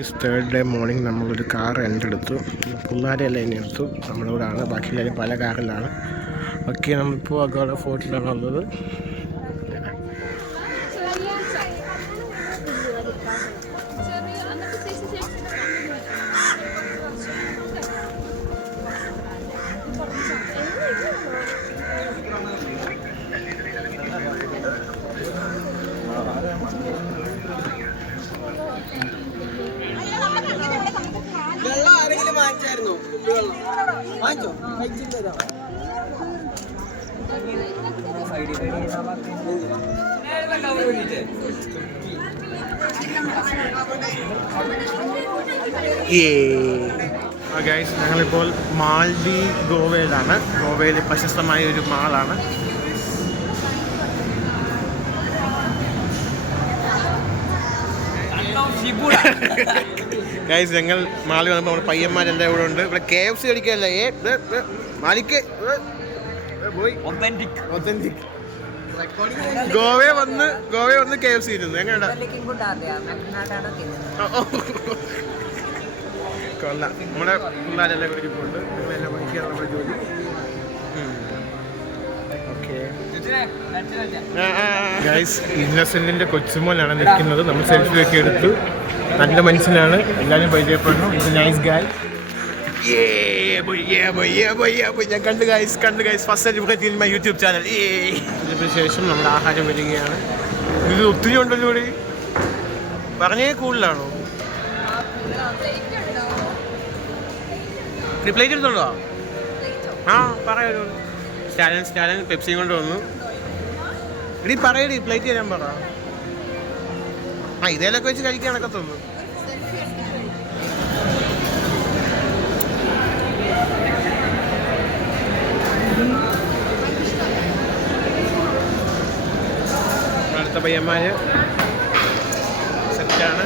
Guys, 3rd day morning നമ്മളൊരു car എടുത്തു. പിള്ളേരെല്ലാം ഇനി എടുത്തു. നമ്മുടെ കൂടെ ആണ്, ബാക്കി എല്ലാവരും പല കാറിലാണ്. ഓക്കെ, നമ്മളിപ്പോൾ അഗോഡ ഫോർട്ടിലാണ് ഉള്ളത്. ഗൈസ്, ഞങ്ങളിപ്പോൾ മാൽഡി ഗോവയിലാണ്. ഗോവയിൽ പ്രശസ്തമായ ഒരു മാളാണ്. ഗൈസ്, ഞങ്ങൾ മാളി വന്നപ്പോൾ നമ്മുടെ പയ്യന്മാരെല്ലാം ഇവിടെ ഉണ്ട്. ഇവിടെ KFC അടിക്കല്ലേ മാലിക്ക് പോയി ഒത്തന്റിക് ഗോവയെ വന്ന് KFC ഇരുന്നു. എങ്ങനെയാ കൊള്ളാം. നമ്മുടെ പിള്ളേരെല്ലാം ഇവിടെ ഇരിപ്പുണ്ട്. നിങ്ങളെല്ലാം വഹിക്കുക നമ്മുടെ ജോലി. ഗൈസ്, ഇന്നസെന്റിന്റെ കൊച്ചുമോനാണ് നിൽക്കുന്നത്. നമ്മൾ സെൽഫി ഒക്കെ എടുത്തു. നല്ല മനുഷ്യനാണ്, എല്ലാവരും പരിചയപ്പെടുന്നു. ഇറ്റ്സ് എ നൈസ് ഗായ്. ഞാൻ കണ്ടു guys first celebrate in my YouTube channel. ഇതിന് ശേഷം നമ്മുടെ ആഹാരം വരികയാണ്. ഇത് ഒത്തിരി ഉണ്ടല്ലോ ഇവിടെ. പറഞ്ഞേ കൂടുതലാണോ? പ്ലേറ്റ് എടുത്തോണ്ടോ? ആ, പറയാ. സ്റ്റാലിൻ പെപ്സിയും കൊണ്ട് വന്നു. ഇടി പറയടി, പ്ലേറ്റ് തരാൻ പറ. ഇതേലൊക്കെ വെച്ച് കഴിക്കാനൊക്കെ തോന്നുന്നു. അടുത്ത പയ്യന്മാര് സെറ്റാണ്.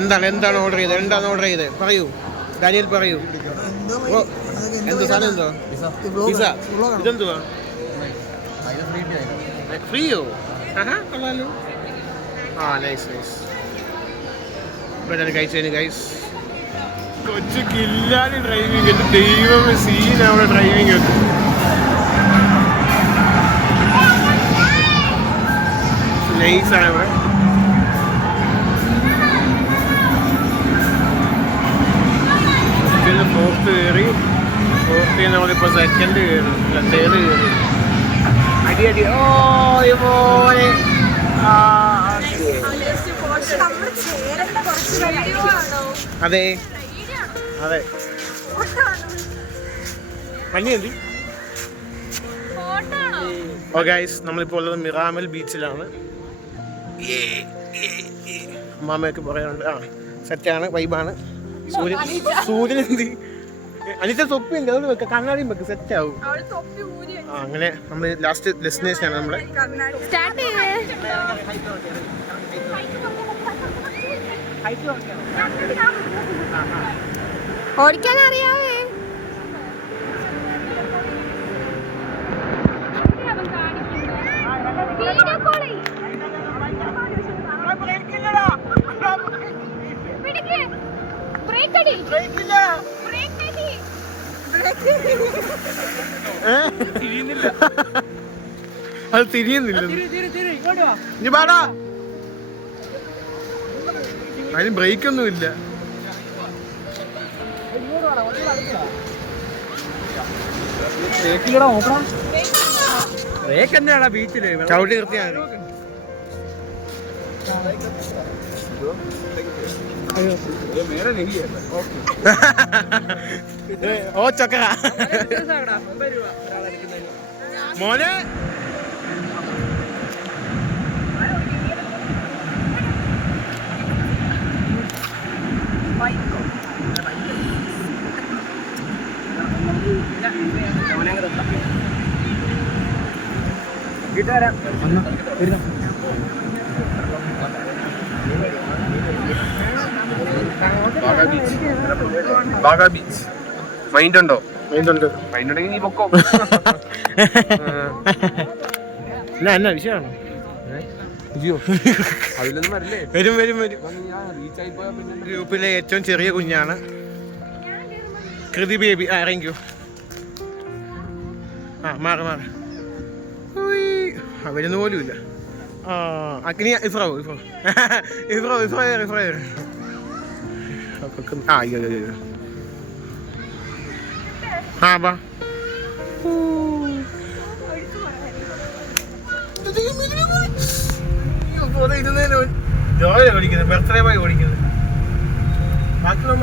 എന്താണ് ഓർഡർ ചെയ്തത്? പറയൂ ഡാനിയൽ, പറയൂ. എന്ത് സാധനം? എന്തോ പിസ്സ? ഇതെന്തുവാ? ഫ്രീയോ? കൊള്ളാലോ. നൈസ്. ഇവിടെ കഴിച്ചതിന് ഗൈസ്. കൊച്ചു കില്ലാന് ഡ്രൈവിംഗ്. ദൈവമേ, സീനാണ് ഡ്രൈവിംഗ് ഒക്കെ. നൈസാണ് ഇവിടെ. ഫോർത്ത് കയറി. ഫോർത്ത് നമ്മളിപ്പോൾ സെക്കൻഡ് കയറി, അല്ല 3rd കയറി. അടി. മോനെ. അതെ. മഞ്ഞി. ഓ ഗൈസ്, നമ്മളിപ്പോൾ ഉള്ളത് മിറാമൽ ബീച്ചിലാണ്. അമ്മാമ്മയൊക്കെ പറയാനുണ്ട്. സെറ്റാണ്, വൈബാണ്. സൂര്യൻ എന്ത് അനിച്ച തൊപ്പിയുണ്ട്, അത് വെക്ക. കണ്ണാടിയും വെക്ക്, സെറ്റാവും. അങ്ങനെ നമ്മൾ ലാസ്റ്റ് ഡെസ്റ്റിനേഷൻ ആണ് നമ്മുടെ. ഓടിക്കാൻ അറിയാവേ? അത് തിരിയുന്നില്ല. അതിന് ബ്രേക്കൊന്നും ഇല്ല. ബീച്ചില് ചവിട്ടി നിർത്തിയാണ്. ഓ ചക്കര മോനെ. ബാഗ ബീച്ച്. മൈൻഡ് ഉണ്ടോ? മൈൻഡ് ഉണ്ടെങ്കിൽ നീ പൊക്കോ. എന്നാ വിഷയമാണ്? അയ്യോ അതിലൊന്നും വരില്ലേ? വരും വരും വരും. റീച്ച് ആയി പോയാൽ പിന്നെ ഗ്രൂപ്പിലെ ഏറ്റവും ചെറിയ കുഞ്ഞാണ് കൃതി ബേബി. ഇറങ്ങിക്കോ. മാറി മാറി. വരുന്ന പോലും ഇല്ല. അഗ്നി ഇഫ്രോ ഇഫ്രോ ഇഫ്രോ ഇഫ്രോ ഇഫ്രോ. അയ്യോ അയ്യോ. ബാ. ജോയ ഓടിക്കുന്നത്, ബർത്ത്ഡേ ബോയ് ഓടിക്കുന്നത്. ബാക്കിയുള്ള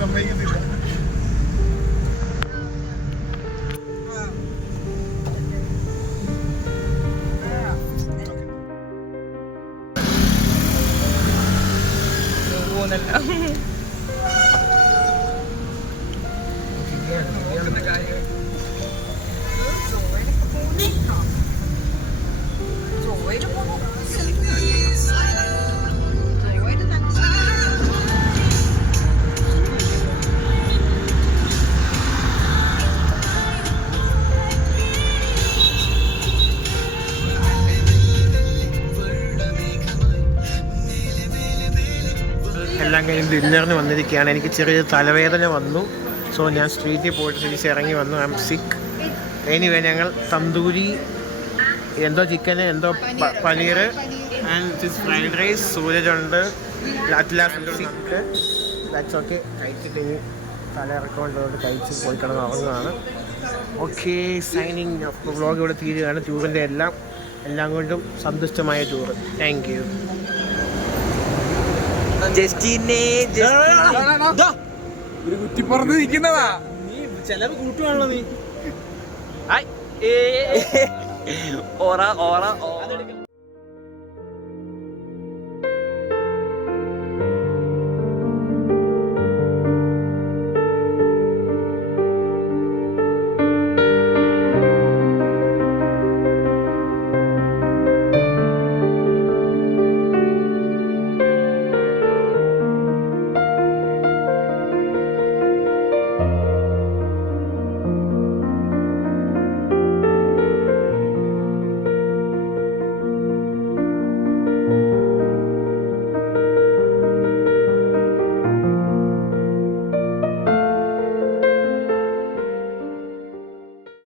സമ്മതിക്കത്തില്ല. എല്ലാം കഴിഞ്ഞ് ഡിന്നറിന് വന്നിരിക്കുകയാണ്. എനിക്ക് ചെറിയൊരു തലവേദന വന്നു. സോ ഞാൻ സ്ട്രീറ്റിൽ പോയിട്ട് തിരിച്ച് ഇറങ്ങി വന്നു. ഐ എം സിക്ക്. എനിവേ ഞങ്ങൾ തന്തൂരി എന്തോ ചിക്കന് എന്തോ പനീർ ആൻഡ് ഫ്രൈഡ് റൈസ്, സൂരജുണ്ട്, ദാറ്റ്സ് ഓക്കെ. കഴിച്ചിട്ട് ഇനി തല ഇറക്കൊണ്ടുകൊണ്ട് കഴിച്ച് പോയി കിടന്ന് ഉറങ്ങുകയാണ്. Okay, signing off. വ്ളോഗ് ഇവിടെ തീരുകയാണ്. ടൂറിൻ്റെ എല്ലാം കൊണ്ടും സന്തുഷ്ടമായ ടൂർ. Thank you. ഒരു കുറ്റിപ്പുറത്ത് നിൽക്കുന്നതാ. നീ ചെലവ് കൂട്ടുവാണല്ലോ നീ. ഓറ ഓറ ഓ